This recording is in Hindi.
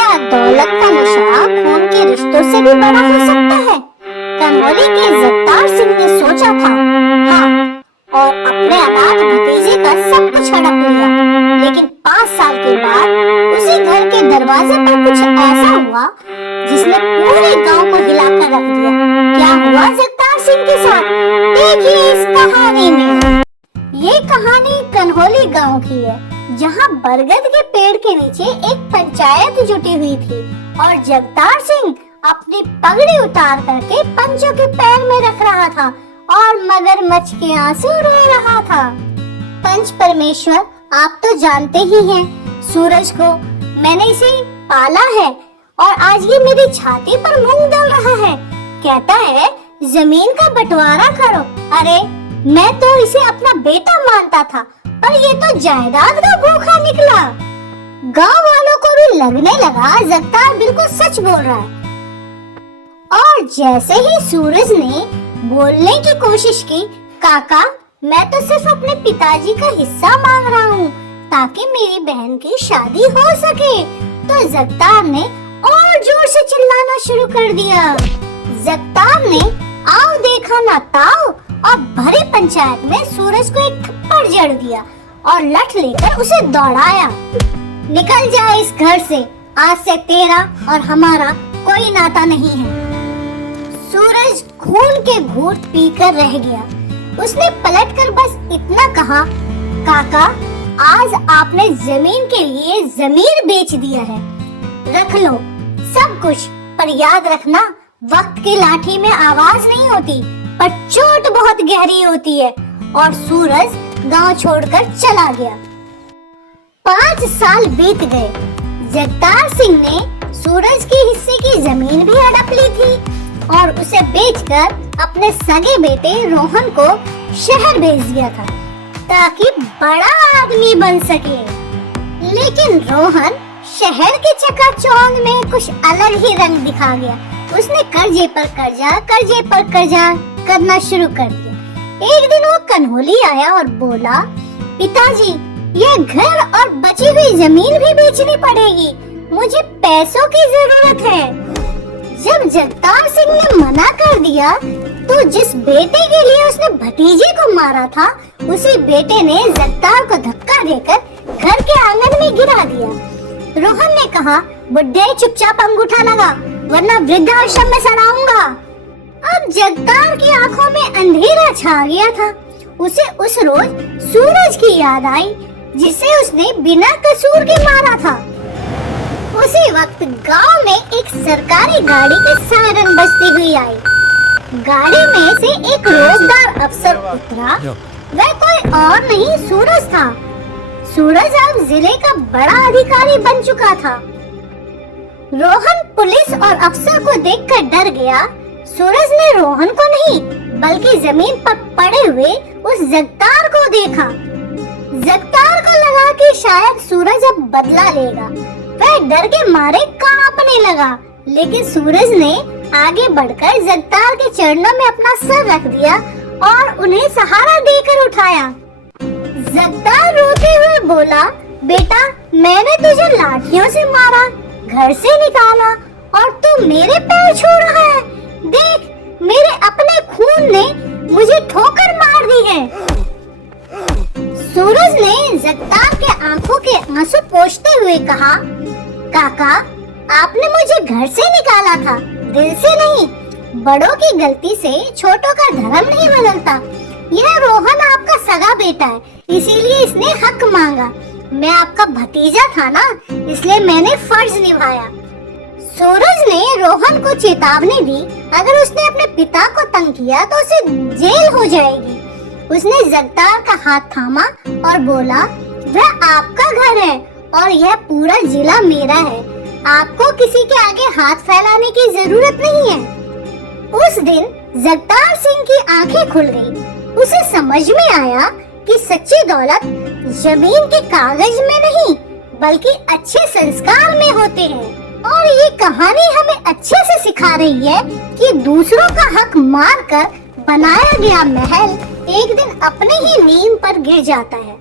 क्या दौलत का नशा खून के रिश्तों से भी बड़ा हो सकता है? कन्हौली के जगतार सिंह ने सोचा था। हाँ, और अपने अनाथ भतीजे का सब कुछ हड़प लिया। लेकिन 5 साल के बाद उसी घर के दरवाजे पर कुछ ऐसा हुआ जिसने पूरे गांव को हिलाकर रख दिया। क्या हुआ जगतार सिंह के साथ, देखिए इस कहानी में। ये कहानी कन्हौली गांव की है, जहां बरगद के पेड़ के नीचे एक पंचायत जुटी हुई थी और जगतार सिंह अपनी पगड़ी उतार करके पंचों के पैर में रख रहा था और मगरमच्छ के आंसू रो रहा था। पंच परमेश्वर, आप तो जानते ही हैं, सूरज को मैंने इसे पाला है और आज ये मेरी छाती पर मूंग डाल रहा है। कहता है जमीन का बंटवारा करो। अरे मैं तो इसे अपना बेटा मानता था, पर ये तो जायदाद का भूखा निकला। गांव वालों को भी लगने लगा जगतार बिल्कुल सच बोल रहा है। और जैसे ही सूरज ने बोलने की कोशिश की, काका मैं तो सिर्फ अपने पिताजी का हिस्सा मांग रहा हूँ ताकि मेरी बहन की शादी हो सके, तो जगतार ने और जोर से चिल्लाना शुरू कर दिया। जगतार ने आओ देखा ना ताओ और भरी पंचायत में सूरज को एक थप्पड़ जड़ दिया और लठ लेकर उसे दौड़ाया। निकल जा इस घर से, आज से तेरा और हमारा कोई नाता नहीं है। सूरज खून के घूंट पीकर रह गया। उसने पलटकर बस इतना कहा, काका आज आपने जमीन के लिए जमीर बेच दिया है। रख लो सब कुछ, पर याद रखना वक्त की लाठी में आवाज नहीं होती, पर चोट बहुत गहरी होती है। और सूरज गांव छोड़कर चला गया। 5 साल बीत गए। जगतार सिंह ने सूरज के हिस्से की जमीन भी हड़प ली थी और उसे बेचकर अपने सगे बेटे रोहन को शहर भेज दिया था ताकि बड़ा आदमी बन सके। लेकिन रोहन शहर के चकाचौंध में कुछ अलग ही रंग दिखा गया। उसने कर्जे पर कर्जा करना शुरू कर दिया। एक दिन वो कन्हौली आया और बोला, पिताजी यह घर और बची हुई जमीन भी बेचनी पड़ेगी, मुझे पैसों की जरूरत है। जब जगतार सिंह ने मना कर दिया तो जिस बेटे के लिए उसने भतीजे को मारा था, उसी बेटे ने जगतार को धक्का देकर घर के आंगन में गिरा दिया। रोहन ने कहा, बुड्ढे चुपचाप अंगूठा लगा वरना वृद्धाश्रम में सड़ाऊंगा। अब जगतार की आंखों में अंधेरा छा गया था। उसे उस रोज सूरज की याद आई जिसे उसने बिना कसूर के मारा था। उसी वक्त गांव में एक सरकारी गाड़ी की सायरन बजती हुई आई। गाड़ी में से एक रोजगार अफसर उतरा। वह कोई और नहीं सूरज था। सूरज अब जिले का बड़ा अधिकारी बन चुका था। रोहन पुलिस और अफसर को देखकर डर गया। सूरज ने रोहन को नहीं बल्कि जमीन पर पड़े हुए उस जगतार को देखा। जगतार को लगा कि शायद सूरज अब बदला लेगा। वह डर के मारे कांपने लगा, लेकिन सूरज ने आगे बढ़कर जगतार के चरणों में अपना सर रख दिया और उन्हें सहारा देकर उठाया। जगतार रोते हुए बोला, बेटा मैंने तुझे लाठियों से मारा, घर से निकाला और तू मेरे पैर छू रहा है। देख मेरे अपने खून ने मुझे ठोकर मार दी है। सूरज ने जगतार के आंखों के आंसू पोंछते हुए कहा, काका आपने मुझे घर से निकाला था, दिल से नहीं। बड़ों की गलती से छोटों का धर्म नहीं बदलता। यह रोहन आपका सगा बेटा है, इसीलिए इसने हक मांगा। मैं आपका भतीजा था ना, इसलिए मैंने फर्ज निभाया। सूरज ने रोहन को चेतावनी दी, अगर उसने अपने पिता को तंग किया तो उसे जेल हो जाएगी। उसने जगतार का हाथ थामा और बोला, वह आपका घर है और यह पूरा जिला मेरा है। आपको किसी के आगे हाथ फैलाने की जरूरत नहीं है। उस दिन जगतार सिंह की आंखें खुल गईं। उसे समझ में आया कि सच्ची दौलत जमीन के कागज में नहीं बल्कि अच्छे संस्कार में होते हैं। और ये कहानी हमें अच्छे से सिखा रही है कि दूसरों का हक मारकर बनाया गया महल एक दिन अपने ही नींव पर गिर जाता है।